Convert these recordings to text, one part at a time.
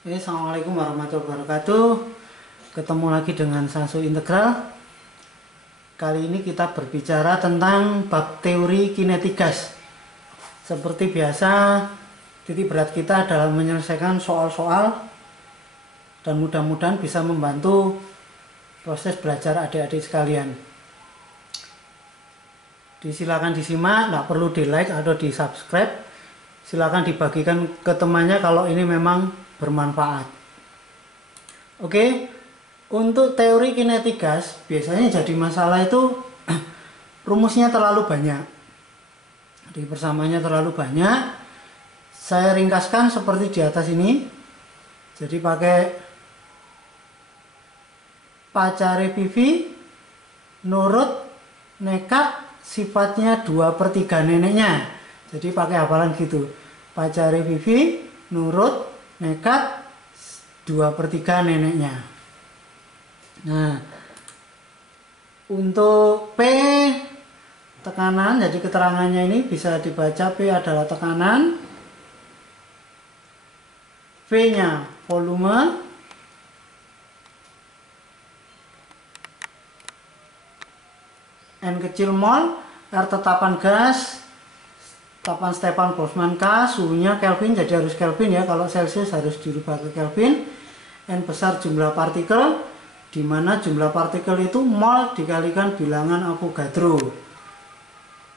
Assalamualaikum warahmatullahi wabarakatuh. Ketemu lagi dengan Sansu Integral. Kali ini kita berbicara tentang bab teori kinetik gas. Seperti biasa, titik berat kita adalah menyelesaikan soal-soal dan mudah-mudahan bisa membantu proses belajar adik-adik sekalian. Silakan disimak, nggak perlu di like atau di subscribe. Silakan dibagikan ke temannya kalau ini memang bermanfaat. Oke, untuk teori kinetik gas biasanya jadi masalah itu rumusnya terlalu banyak. Jadi persamaannya terlalu banyak. Saya ringkaskan seperti di atas ini. Jadi pakai pacare PV nurut nekat sifatnya 2/3 neneknya. Jadi pakai hafalan gitu. Pacare PV nurut nekat 2/3 neneknya. Nah, untuk P tekanan, jadi keterangannya ini bisa dibaca P adalah tekanan, V nya volume, N kecil mol, R tetapan gas, tetapan Stefan Boltzmann K, suhunya Kelvin, jadi harus Kelvin ya, kalau Celsius harus dirubah ke Kelvin. N besar jumlah partikel, di mana jumlah partikel itu mol dikalikan bilangan Avogadro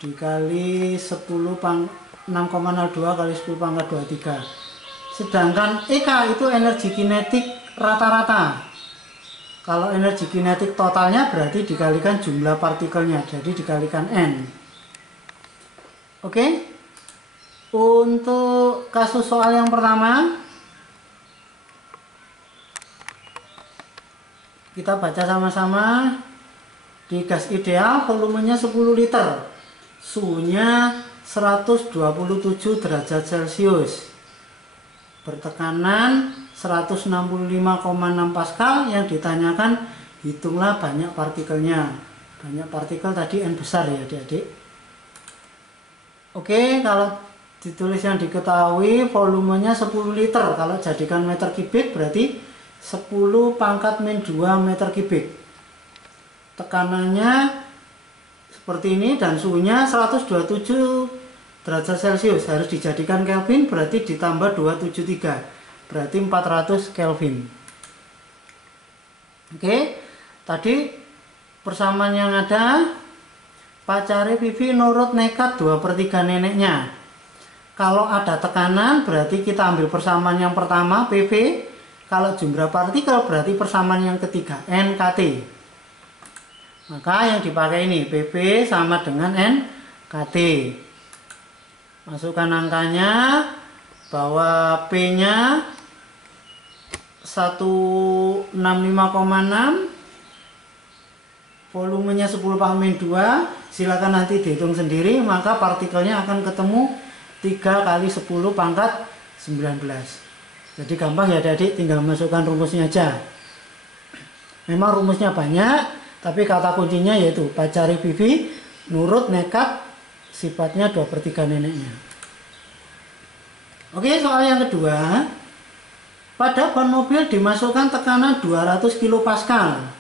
dikali 6,02 kali 10 pangkat 23. Sedangkan EK itu energi kinetik rata-rata. Kalau energi kinetik totalnya berarti dikalikan jumlah partikelnya, jadi dikalikan N. Oke? Untuk kasus soal yang pertama, kita baca sama-sama. Di gas ideal volumenya 10 liter, suhunya 127 derajat Celcius, bertekanan 165,6 Pascal. Yang ditanyakan hitunglah banyak partikelnya. Banyak partikel tadi N besar ya adik-adik. Oke, kalau ditulis yang diketahui volumenya 10 liter, kalau jadikan meter kubik berarti 10 pangkat min 2 meter kubik. Tekanannya seperti ini dan suhunya 127 derajat Celcius, harus dijadikan Kelvin berarti ditambah 273, berarti 400 Kelvin. Oke, tadi persamaan yang ada pacare PV nurut nekat 2/3 neneknya. Kalau ada tekanan berarti kita ambil persamaan yang pertama PV. Kalau jumlah partikel berarti persamaan yang ketiga NKT. Maka yang dipakai ini PV sama dengan NKT. Masukkan angkanya bahwa P nya 165,6, volumenya 10 pangkat 2, silakan nanti dihitung sendiri, maka partikelnya akan ketemu 3 kali 10 pangkat 19. Jadi gampang ya adik-adik, tinggal masukkan rumusnya aja. Memang rumusnya banyak, tapi kata kuncinya yaitu pacare PV nurut nekat sifatnya 2/3 neneknya. Oke, soal yang kedua. Pada ban mobil dimasukkan tekanan 200 kPa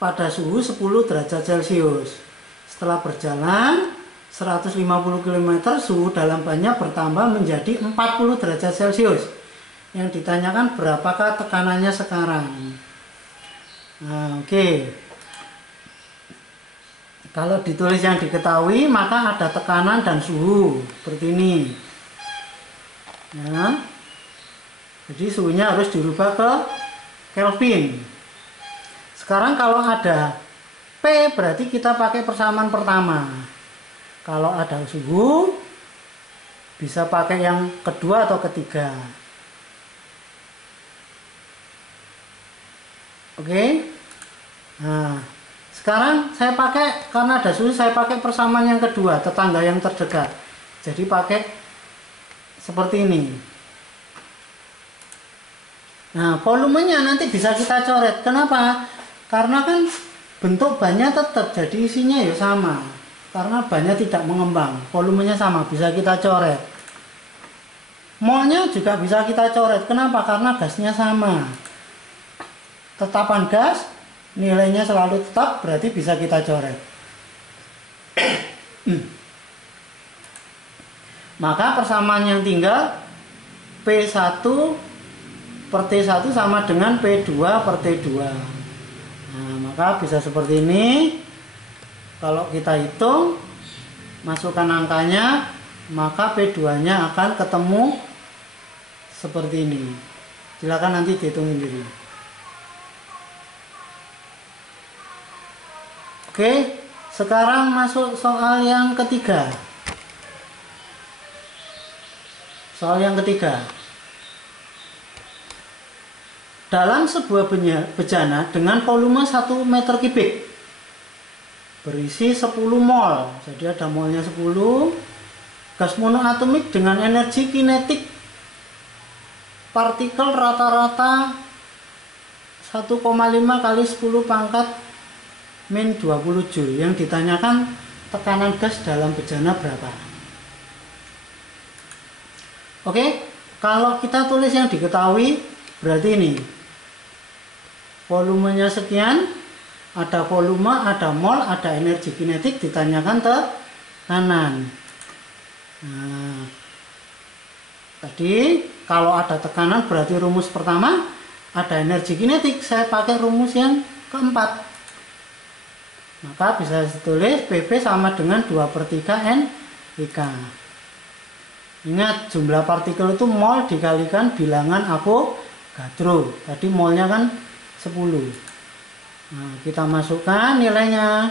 pada suhu 10 derajat Celcius. Setelah berjalan 150 km, suhu dalam bannya bertambah menjadi 40 derajat Celcius. Yang ditanyakan berapakah tekanannya sekarang. Nah, oke. Kalau ditulis yang diketahui, maka ada tekanan dan suhu seperti ini. Ya. Jadi suhunya harus dirubah ke Kelvin. Sekarang kalau ada P berarti kita pakai persamaan pertama. Kalau ada suhu bisa pakai yang kedua atau ketiga. Oke. Nah, sekarang saya pakai, karena ada suhu saya pakai persamaan yang kedua, tetangga yang terdekat. Jadi pakai seperti ini. Nah, volumenya nanti bisa kita coret. Kenapa? Karena kan bentuk bannya tetap, jadi isinya ya sama. Karena bannya tidak mengembang, volumenya sama, bisa kita coret. Molnya juga bisa kita coret. Kenapa? Karena gasnya sama. Tetapan gas nilainya selalu tetap, berarti bisa kita coret. Maka persamaan yang tinggal P1 per T1 sama dengan P2 per T2. Nah, maka bisa seperti ini. Kalau kita hitung, masukkan angkanya, maka P2-nya akan ketemu seperti ini. Silakan nanti dihitung sendiri. Oke, sekarang masuk soal yang ketiga. Soal yang ketiga. Dalam sebuah bejana dengan volume 1 meter kubik berisi 10 mol. Jadi ada molnya 10. Gas monoatomik dengan energi kinetik partikel rata-rata 1,5 kali 10 pangkat min 20 Joule. Yang ditanyakan tekanan gas dalam bejana berapa? Oke, kalau kita tulis yang diketahui, berarti ini volumenya sekian, ada volume, ada mol, ada energi kinetik, ditanyakan tekanan. Nah, tadi kalau ada tekanan berarti rumus pertama, ada energi kinetik, saya pakai rumus yang keempat. Maka bisa ditulis PV sama dengan 2/3 NIK. Ingat, jumlah partikel itu mol dikalikan bilangan Avogadro. Tadi molnya kan 10. Nah, kita masukkan nilainya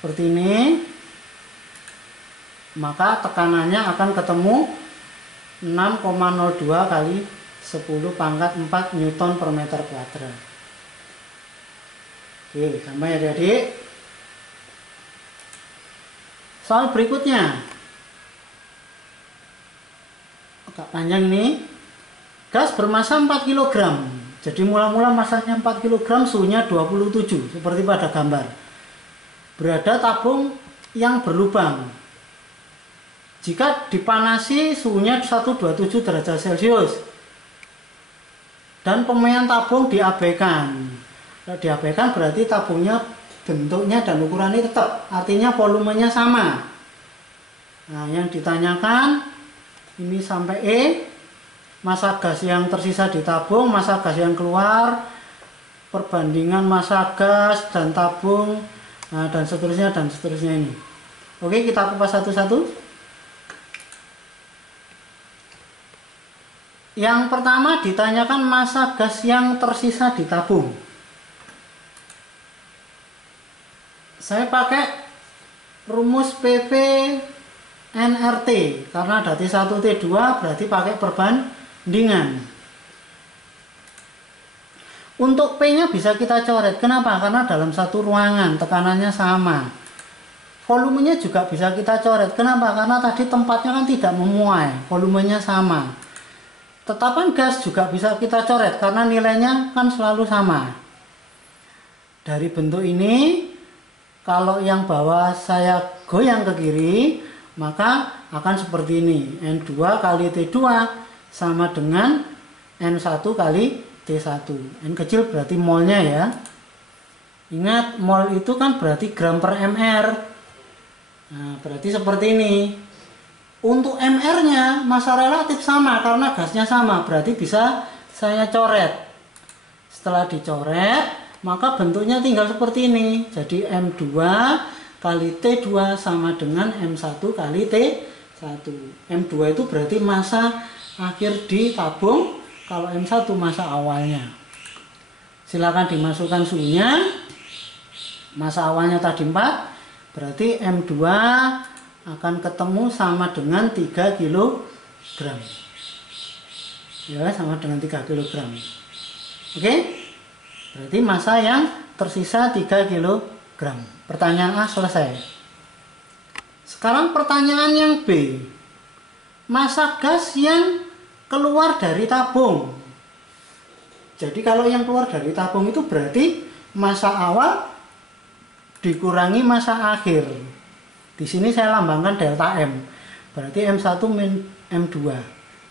seperti ini. Maka tekanannya akan ketemu 6,02 kali 10 pangkat 4 Newton per meter kuadrat. Oke, gampang ya adik-adik. Soal berikutnya. Agak panjang ini. Gas bermasa 4 kg. Jadi mula-mula masanya 4 kg, suhunya 27 seperti pada gambar. Berada tabung yang berlubang. Jika dipanasi suhunya 127 derajat Celcius. Dan pemaian tabung diabaikan. Kalau diabaikan berarti tabungnya bentuknya dan ukurannya tetap. Artinya volumenya sama. Nah, yang ditanyakan ini sampai E, massa gas yang tersisa di tabung, massa gas yang keluar, perbandingan massa gas dan tabung, nah, dan seterusnya ini. Oke, kita kupas satu-satu. Yang pertama ditanyakan massa gas yang tersisa di tabung. Saya pakai rumus PV NRT karena ada T1 T2 berarti pakai perbandingan. Untuk P-nya bisa kita coret. Kenapa? Karena dalam satu ruangan tekanannya sama. Volumenya juga bisa kita coret. Kenapa? Karena tadi tempatnya kan tidak memuai, volumenya sama. Tetapan gas juga bisa kita coret karena nilainya kan selalu sama. Dari bentuk ini, kalau yang bawah saya goyang ke kiri, maka akan seperti ini. N2 kali T2 sama dengan N1 kali T1. N kecil berarti molnya ya. Ingat, mol itu kan berarti gram per mr. Nah, berarti seperti ini. Untuk mr-nya massa relatif sama karena gasnya sama. Berarti bisa saya coret. Setelah dicoret, maka bentuknya tinggal seperti ini. Jadi M2 kali T2 sama dengan M1 kali T1. M2 itu berarti massa akhir di tabung, kalau M1 massa awalnya. Silakan dimasukkan suhunya. Massa awalnya tadi 4, berarti M2 akan ketemu sama dengan 3 kg. Ya, sama dengan 3 kg. Oke? Berarti massa yang tersisa 3 kg. Pertanyaan A selesai. Sekarang pertanyaan yang B. Massa gas yang keluar dari tabung. Jadi kalau yang keluar dari tabung itu berarti massa awal dikurangi massa akhir. Di sini saya lambangkan delta M. Berarti M1 min M2.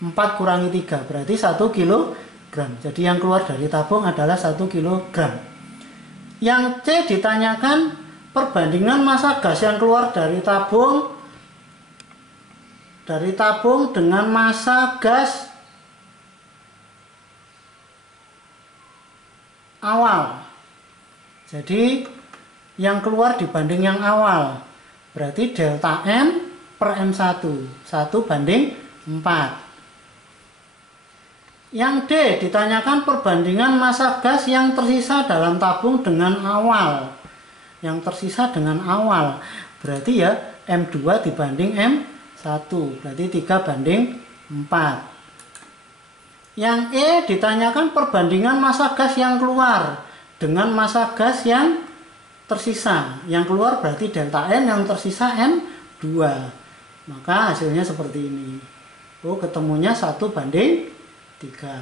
4 kurangi 3 berarti 1 kilogram. Jadi yang keluar dari tabung adalah 1 kilogram. Yang C ditanyakan perbandingan massa gas yang keluar dari tabung dengan massa gas awal. Jadi yang keluar dibanding yang awal berarti delta M per M1 1 banding 4. Yang D ditanyakan perbandingan massa gas yang tersisa dalam tabung dengan awal. Yang tersisa dengan awal berarti ya M2 dibanding M1 berarti 3 banding 4. Yang E ditanyakan perbandingan massa gas yang keluar dengan massa gas yang tersisa. Yang keluar berarti delta N, yang tersisa M2. Maka hasilnya seperti ini. Oh, ketemunya 1 banding 3.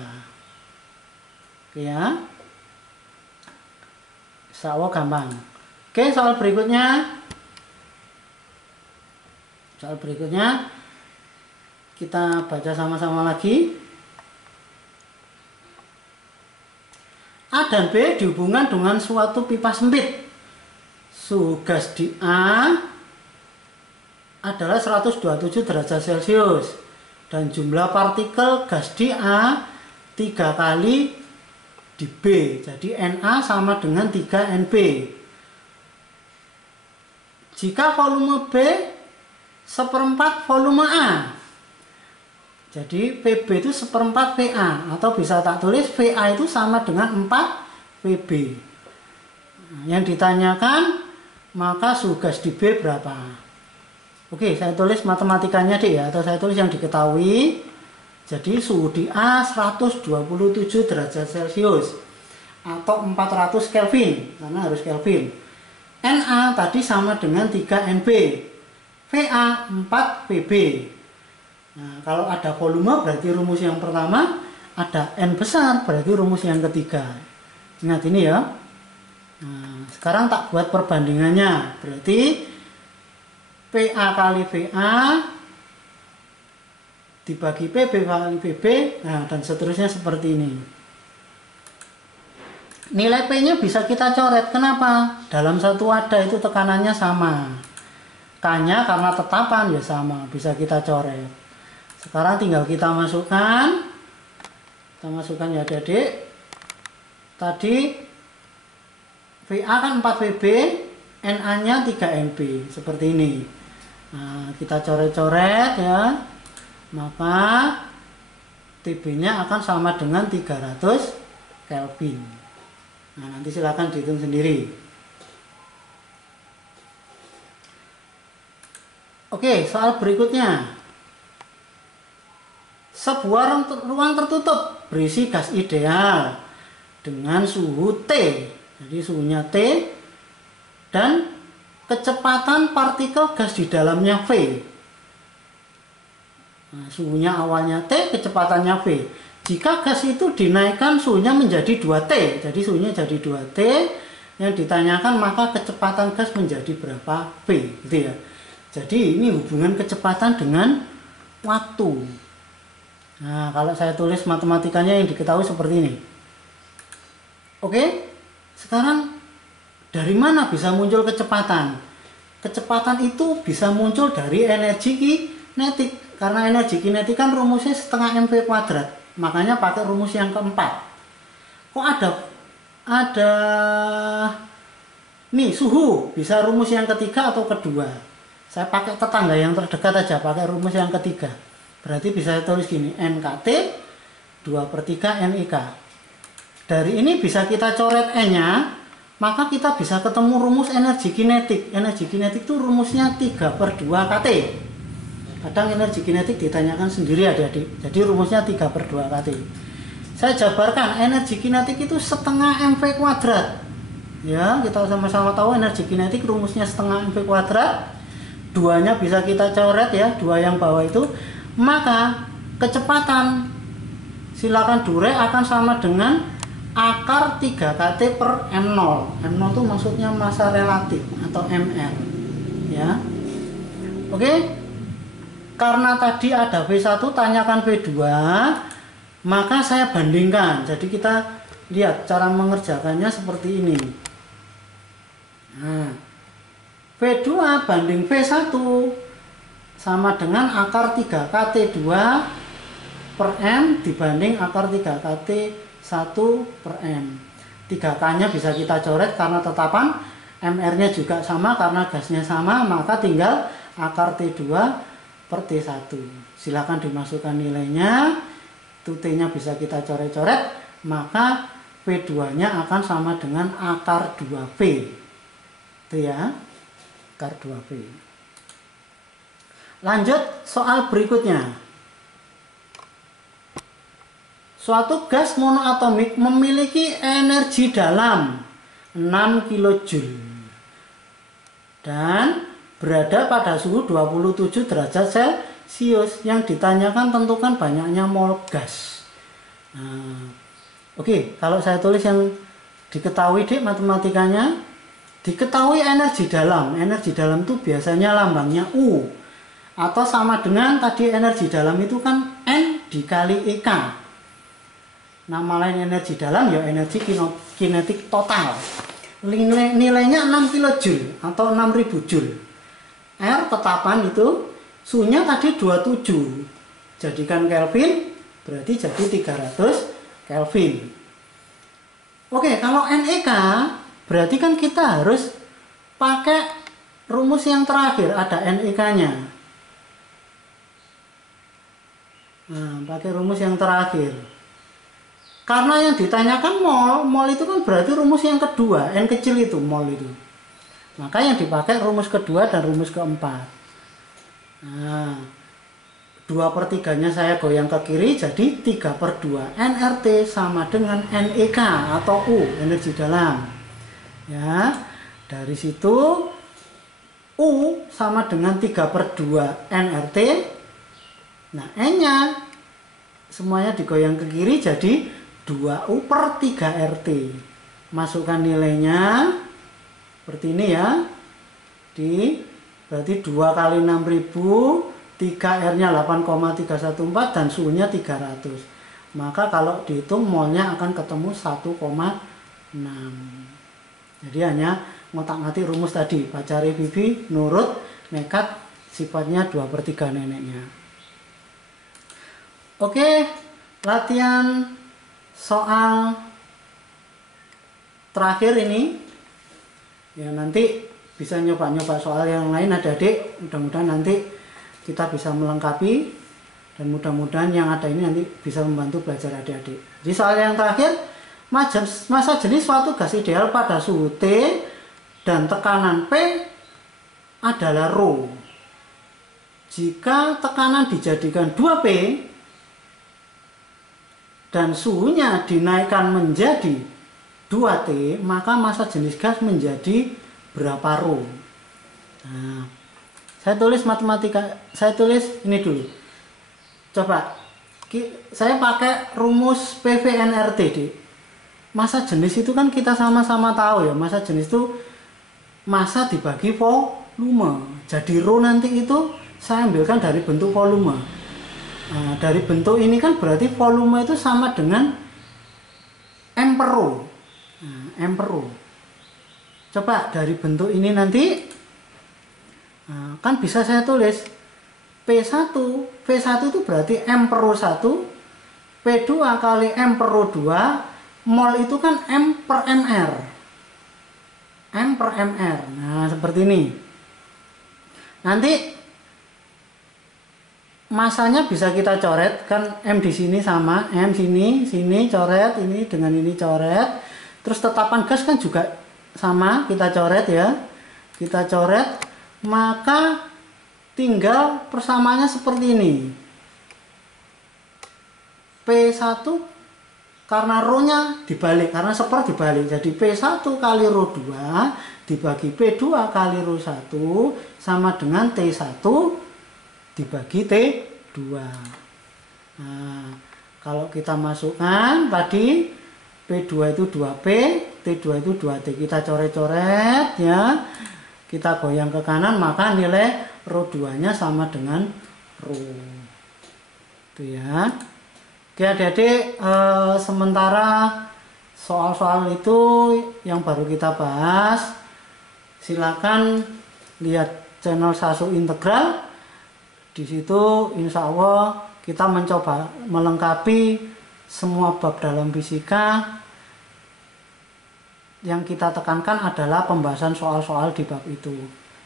Oke ya. Insya Allah gampang. Oke, soal berikutnya. Soal berikutnya kita baca sama-sama lagi. A dan B dihubungkan dengan suatu pipa sempit. Suhu gas di A adalah 127 derajat Celcius. Dan jumlah partikel gas di A 3 kali di B. Jadi Na sama dengan 3 Nb. Jika volume B seperempat volume A. Jadi PB itu seperempat VA. Atau bisa tak tulis VA itu sama dengan 4 PB. Yang ditanyakan maka suhu gas di B berapa? Oke, saya tulis matematikanya deh ya, atau saya tulis yang diketahui. Jadi suhu di A 127 derajat Celcius atau 400 Kelvin, karena harus Kelvin. Na tadi sama dengan 3 Nb, Va 4 Pb. Nah, kalau ada volume berarti rumus yang pertama, ada N besar berarti rumus yang ketiga. Ingat ini ya. Nah, sekarang tak buat perbandingannya, berarti PA kali VA dibagi PB kali PB, nah dan seterusnya seperti ini. Nilai P-nya bisa kita coret. Kenapa? Dalam satu wadah itu tekanannya sama. K-nya karena tetapan ya sama, bisa kita coret. Sekarang tinggal kita masukkan. Kita masukkan ya adik-adik. Tadi VA kan 4 PB, Na-nya 3 Nb, seperti ini. Nah, kita coret-coret ya. Maka TB-nya akan sama dengan 300 Kelvin. Nah, nanti silakan dihitung sendiri. Oke, soal berikutnya. Sebuah ruang tertutup berisi gas ideal dengan suhu T. Jadi suhunya T dan kecepatan partikel gas di dalamnya V. Nah, suhunya awalnya T, kecepatannya V. Jika gas itu dinaikkan suhunya menjadi 2T, jadi suhunya jadi 2T, yang ditanyakan maka kecepatan gas menjadi berapa V, gitu ya. Jadi ini hubungan kecepatan dengan waktu. Nah, kalau saya tulis matematikanya yang diketahui seperti ini. Oke, sekarang dari mana bisa muncul kecepatan? Kecepatan itu bisa muncul dari energi kinetik. Karena energi kinetik kan rumusnya setengah mv kuadrat. Makanya pakai rumus yang keempat. Kok ada nih suhu, bisa rumus yang ketiga atau kedua. Saya pakai tetangga yang terdekat aja, pakai rumus yang ketiga. Berarti bisa saya tulis gini, NKT 2/3 NIK. Dari ini bisa kita coret N-nya, maka kita bisa ketemu rumus energi kinetik. Energi kinetik itu rumusnya 3/2 kT. Kadang energi kinetik ditanyakan sendiri adik-adik. Jadi rumusnya 3/2 kT. Saya jabarkan, energi kinetik itu setengah mv kuadrat. Ya, kita sama-sama tahu energi kinetik rumusnya setengah mv kuadrat. Duanya bisa kita coret ya, dua yang bawah itu. Maka kecepatan silakan dure akan sama dengan akar 3 kT per M0. M0 itu maksudnya massa relatif atau MR. Ya. Oke. karena tadi ada V1 tanyakan V2, maka saya bandingkan. Jadi kita lihat cara mengerjakannya seperti ini. Nah, V2 banding V1 sama dengan akar 3KT2 per M dibanding akar 3KT1 per M. 3K-nya bisa kita coret karena tetapan, MR-nya juga sama karena gasnya sama, maka tinggal akar T2 per T1. Silahkan dimasukkan nilainya, itu T-nya bisa kita coret-coret, maka V2-nya akan sama dengan akar 2V. Itu ya, akar 2V. Lanjut soal berikutnya. Suatu gas monoatomik memiliki energi dalam 6 kJ dan berada pada suhu 27 derajat Celcius. Yang ditanyakan tentukan banyaknya mol gas. Nah, oke, kalau saya tulis yang diketahui di matematikanya, diketahui energi dalam. Energi dalam itu biasanya lambangnya U, atau sama dengan tadi energi dalam itu kan N dikali EK. Nama lain energi dalam ya energi kinetik total. Nilainya 6 kJ atau 6000 Joule. R tetapan itu suhunya tadi 27. Jadikan Kelvin berarti jadi 300 Kelvin. Oke, kalau NEK berarti kan kita harus pakai rumus yang terakhir, ada NEK-nya. Nah, pakai rumus yang terakhir. Karena yang ditanyakan mol itu kan berarti rumus yang kedua, N kecil itu, mol itu. Maka yang dipakai rumus kedua dan rumus keempat. Nah, 2/3-nya saya goyang ke kiri, jadi 3/2 nRT sama dengan NEK atau U, energi dalam. Ya, dari situ U sama dengan 3/2 nRT. Nah, N-nya semuanya digoyang ke kiri jadi 2U/3RT. Masukkan nilainya seperti ini ya. Berarti 2 kali 6000, 3R-nya 8,314 dan suhunya 300. Maka kalau dihitung molnya akan ketemu 1,6. Jadi hanya ngotak-ngatik rumus tadi, baca revisi, nurut, nekat, sifatnya 2/3 neneknya. Oke, latihan soal terakhir ini ya, nanti bisa nyoba-nyoba soal yang lain adik-adik. Mudah-mudahan nanti kita bisa melengkapi dan mudah-mudahan yang ada ini nanti bisa membantu belajar adik-adik. Jadi soal yang terakhir, massa jenis suatu gas ideal pada suhu T dan tekanan P adalah ρ. Jika tekanan dijadikan 2P dan suhunya dinaikkan menjadi 2T, maka massa jenis gas menjadi berapa ρ? Nah, saya tulis saya tulis ini dulu. Coba, saya pakai rumus PV-nRT. Massa jenis itu kan kita sama-sama tahu ya, massa jenis itu massa dibagi volume. Jadi ρ nanti itu saya ambilkan dari bentuk volume. Nah, dari bentuk ini kan berarti volume itu sama dengan M per ρ. Nah, M per ρ. Coba dari bentuk ini nanti, nah, kan bisa saya tulis P1, V1 itu berarti M per ρ 1, P2 kali M per ρ 2, mol itu kan M per mR. M per mR. Nah, seperti ini. Nanti masanya bisa kita coret, kan M di sini sama M sini coret, ini dengan ini coret. Terus tetapan gas kan juga sama, kita coret ya. Kita coret, maka tinggal persamaannya seperti ini. P1 karena ρ-nya dibalik, karena seper dibalik. Jadi P1 kali ρ 2 dibagi P2 kali ρ 1 sama dengan T1 dibagi T2. Nah, kalau kita masukkan tadi P2 itu 2P, T2 itu 2T. Kita coret-coret ya. Kita goyang ke kanan, maka nilai ρ2-nya sama dengan Ru. Itu ya. Oke adik-adik, sementara soal-soal itu yang baru kita bahas, silakan lihat channel Sasu Integral. Di situ insya Allah kita mencoba melengkapi semua bab dalam fisika. Yang kita tekankan adalah pembahasan soal-soal di bab itu.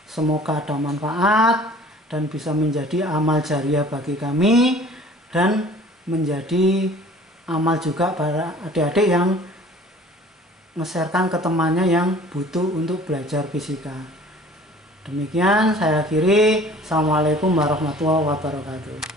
Semoga ada manfaat dan bisa menjadi amal jariah bagi kami dan menjadi amal juga para adik-adik yang nge-sharekan ke temannya yang butuh untuk belajar fisika. Demikian saya akhiri. Assalamualaikum warahmatullahi wabarakatuh.